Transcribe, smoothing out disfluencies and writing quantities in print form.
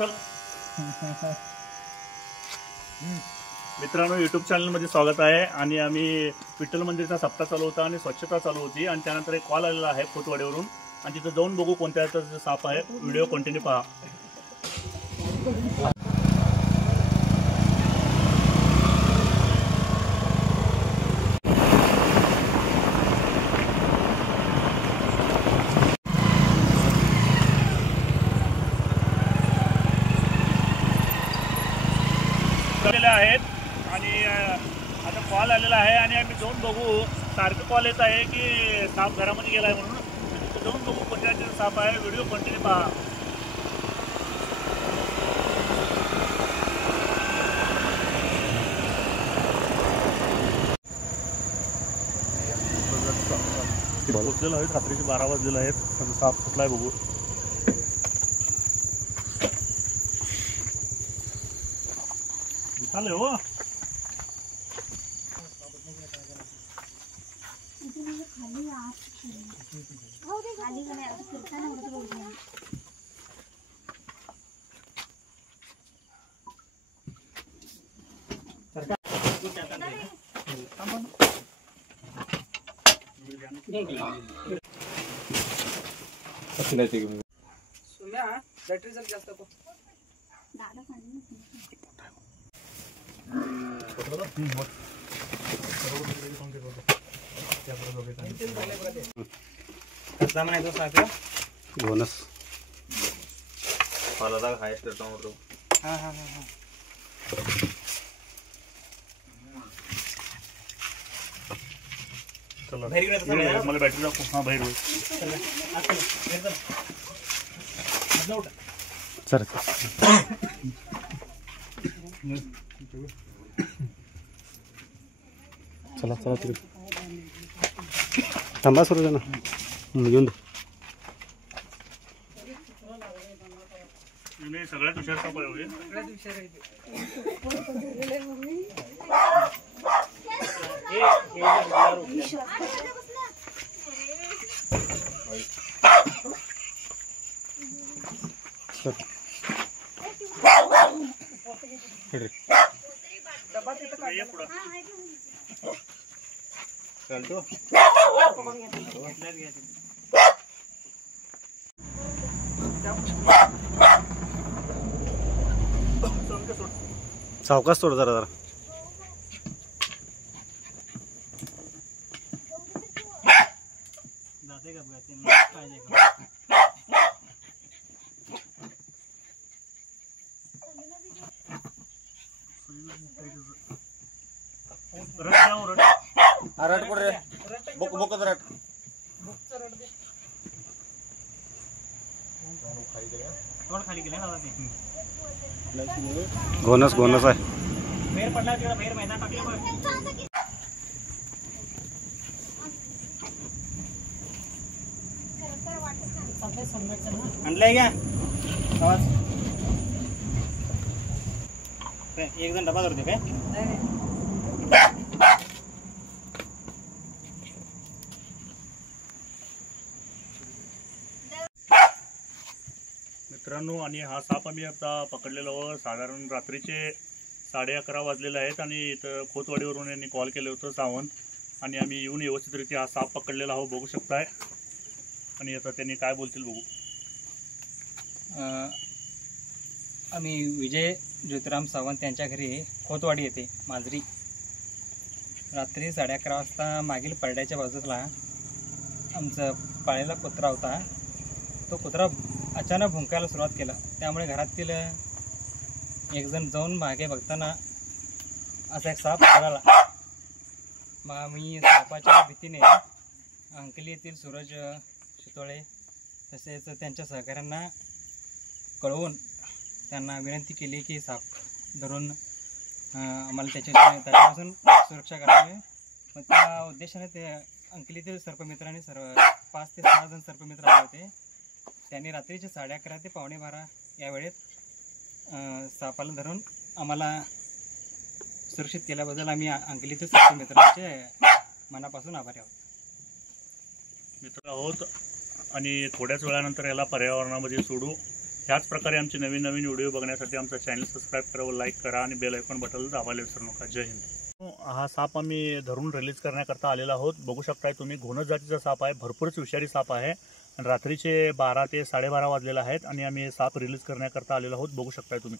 चल मित्रांनो, यूट्यूब चॅनलमध्ये स्वागत आहे. आणि आम्ही विठ्ठल मंदिरचा सप्ताह चालू होता आणि स्वच्छता चालू होती आणि त्यानंतर एक कॉल आलेला आहे खोतवाडीवरून आणि तिथं जाऊन बघू कोणत्या साप आहे. व्हिडिओ कंटिन्यू पहा. आहेत आणि आता कॉल आलेला आहे आणि आम्ही जाऊन बघू. सारखं कॉल येत आहे की साप घरामध्ये गेला आहे म्हणून. जाऊन बघू कोणत्या साप आहे. व्हिडिओ कंटिन्यू पहा. पोचलेलो आहेत. रात्रीचे 12 वाजलेले आहेत. साप कुठला आहे बघू. चालेल हो. बॅटरी जर जास्त बोनस मला बॅटरी दाखव. हा बाहेर होईल सर. चला चला तिकडे थांबा. सुरू दे ना, येऊन दे. सगळ्यात हुशार साप आहे. सावकाश सोड जरा जरा. जाते का पाहिजे का. रट पुढे बुक बुकच रट. खाली गेले घोनस घोनस आहे. बाहेर पडला तिकडे बाहेर मैदान टाकले बघ. आणलंय का आवाज. एक जण डबा धरते काय. मित्रांनो, आणि हा साप आम्ही आता पकडलेला आहोत. साधारण रात्रीचे 11:30 वाजलेले आहेत आणि इथं खोतवाडीवरून यांनी कॉल केलं होतं सावंत. आणि आम्ही येऊन व्यवस्थितरित्या हा साप पकडलेला आहोत बघू शकताय. आणि आता त्यांनी काय बोलतील बघू. आम्ही विजय ज्योतिराम सावंत यांच्या घरी खोतवाडी येते मांजरी. रात्री 11:30 वाजता मागील परड्याच्या बाजूला आमचा पाळलेला कुत्रा होता. तो कुत्रा अचानक भुंकायला सुरुवात केला. त्यामुळे घरातील एक जण जाऊन मागे बघताना असा एक साप आढळला. मग आम्ही सापाच्या भीतीने अंकली येथील सूरज शितोळे तसेच त्यांच्या सहकाऱ्यांना कळवून त्यांना विनंती केली की साप धरून आम्हाला त्याच्यापासून सुरक्षा करावी. मग त्या उद्देशाने ते अंकलीतील सर्पमित्रांनी 5 ते 6 जण सर्पमित्र आले होते. त्यांनी रात्रीचे 11:30 ते 11:15 या वेळेत सापाला धरून आम्हाला सुरक्षित केल्याबद्दल आम्ही अंकलीतील सर्पमित्रांचे मनापासून आभारी आहोत. मित्र आहोत आणि थोड्याच वेळानंतर याला पर्यावरणामध्ये सोडू. ह्याच प्रकारे आमचे नवीन नवीन व्हिडिओ बघण्यासाठी आमचा चॅनल सबस्क्राईब करा व लाईक करा आणि बेल आयकॉन बटन दाबायला विसरू नका. जय हिंद. हा साप आम्ही धरून रिलीज करण्याकरता आलेला आहोत. बघू शकताय तुम्ही, घोणस जातीचा साप आहे, भरपूरच विषारी साप आहे. रात्रीचे 12 ते 12:30 वाजलेले आहेत आणि आम्ही साप रिलीज करण्याकरता आलेलो आहोत. बघू शकताय तुम्ही.